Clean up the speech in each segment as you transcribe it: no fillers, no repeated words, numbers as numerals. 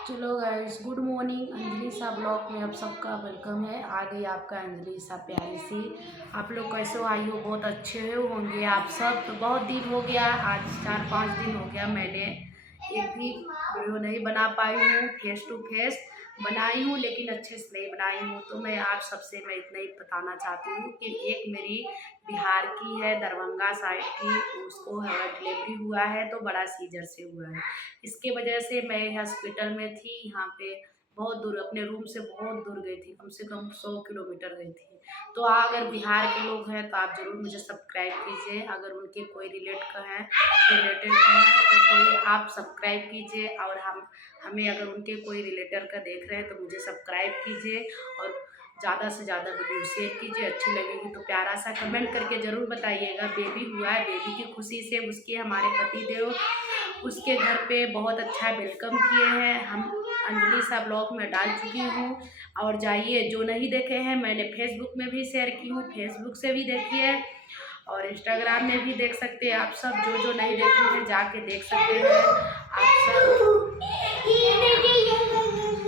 चलो guys, good morning. Anjali सा blog में आप सबका वेलकम है। आ गई आपका अंजलि सा प्यारी सी। आप लोग कैसे हो? आई हो बहुत अच्छे हो होंगे आप सब। तो बहुत दिन हो गया, आज 4-5 दिन हो गया मैंने एक भी वीडियो नहीं बना पाई हूँ। फेस टू फेस बनाई हूँ लेकिन अच्छे से नहीं बनाई हूँ। तो मैं आप सबसे मैं इतना ही बताना चाहती हूँ कि एक मेरी बिहार की है, दरभंगा साइड की, उसको है डिलीवरी हुआ है तो बड़ा सीजर से हुआ है। इसके वजह से मैं हॉस्पिटल में थी, यहाँ पे बहुत दूर, अपने रूम से बहुत दूर गई थी, कम से कम 100 किलोमीटर गई थी। तो अगर बिहार के लोग हैं तो आप ज़रूर मुझे सब्सक्राइब कीजिए। अगर उनके कोई रिलेटेड का है तो कोई आप सब्सक्राइब कीजिए। और हमें अगर उनके कोई रिलेटेड का देख रहे हैं तो मुझे सब्सक्राइब कीजिए और ज़्यादा से ज़्यादा वीडियो शेयर कीजिए। अच्छी लगेगी तो प्यारा सा कमेंट करके ज़रूर बताइएगा। बेबी हुआ है, बेबी की खुशी से उसके हमारे पति देव उसके घर पे बहुत अच्छा वेलकम किए हैं। हम अंजलि सा ब्लॉग में डाल चुकी हूँ और जाइए, जो नहीं देखे हैं मैंने फेसबुक में भी शेयर की हूँ, फेसबुक से भी देखिए और इंस्टाग्राम में भी देख सकते हैं। आप सब जो नहीं देखे हैं जाके देख सकते हैं आप सब।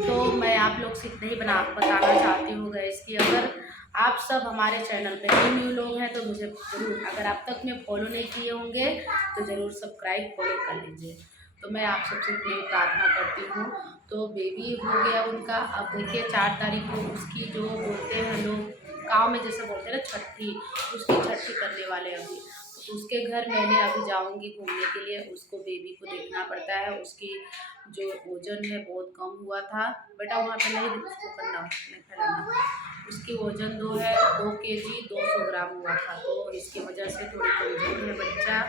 तो मैं आप लोग से इतना ही बताना चाहती हूँ गैस कि अगर आप सब हमारे चैनल पे न्यू लोग हैं तो मुझे ज़रूर, अगर आप तक में फॉलो नहीं किए होंगे तो ज़रूर सब्सक्राइब फॉलो कर लीजिए। तो मैं आप सबसे इतनी प्रार्थना करती हूँ। तो बेबी हो गया उनका। अब देखिए 4 तारीख को उसकी जो बोलते हैं लोग गाँव में जैसे बोलते हैं ना छठी, उसकी छठी करने वाले अभी। तो उसके घर मैंने अभी जाऊँगी घूमने के लिए। उसको बेबी को देखना पड़ता है, उसकी जो वजन है बहुत कम हुआ था। बेटा वहाँ पे नहीं उसको करना, नहीं फैलाना। उसकी वजन 2 केजी 200 ग्राम हुआ था। तो इसकी वजह से थोड़ी कमजोर है बच्चा,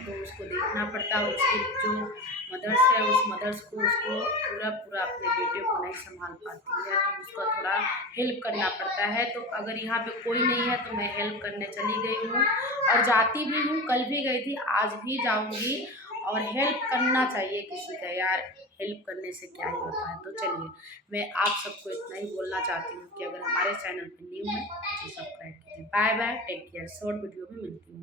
तो उसको देखना पड़ता है। उसकी जो मदर्स है उस मदर्स को उसको पूरा अपने बेटे को नहीं संभाल पाती है, तो उसका थोड़ा हेल्प करना पड़ता है। तो अगर यहाँ पे कोई नहीं है तो मैं हेल्प करने चली गई हूँ और जाती भी हूँ। कल भी गई थी, आज भी जाऊँगी। और हेल्प करना चाहिए किसी का यार, हेल्प करने से क्या ही होता है। तो चलिए, मैं आप सबको इतना ही बोलना चाहती हूँ कि अगर हमारे चैनल पर न्यू है तो सब्सक्राइब कीजिए। Bye bye, take care. Short video में मिलती हूँ।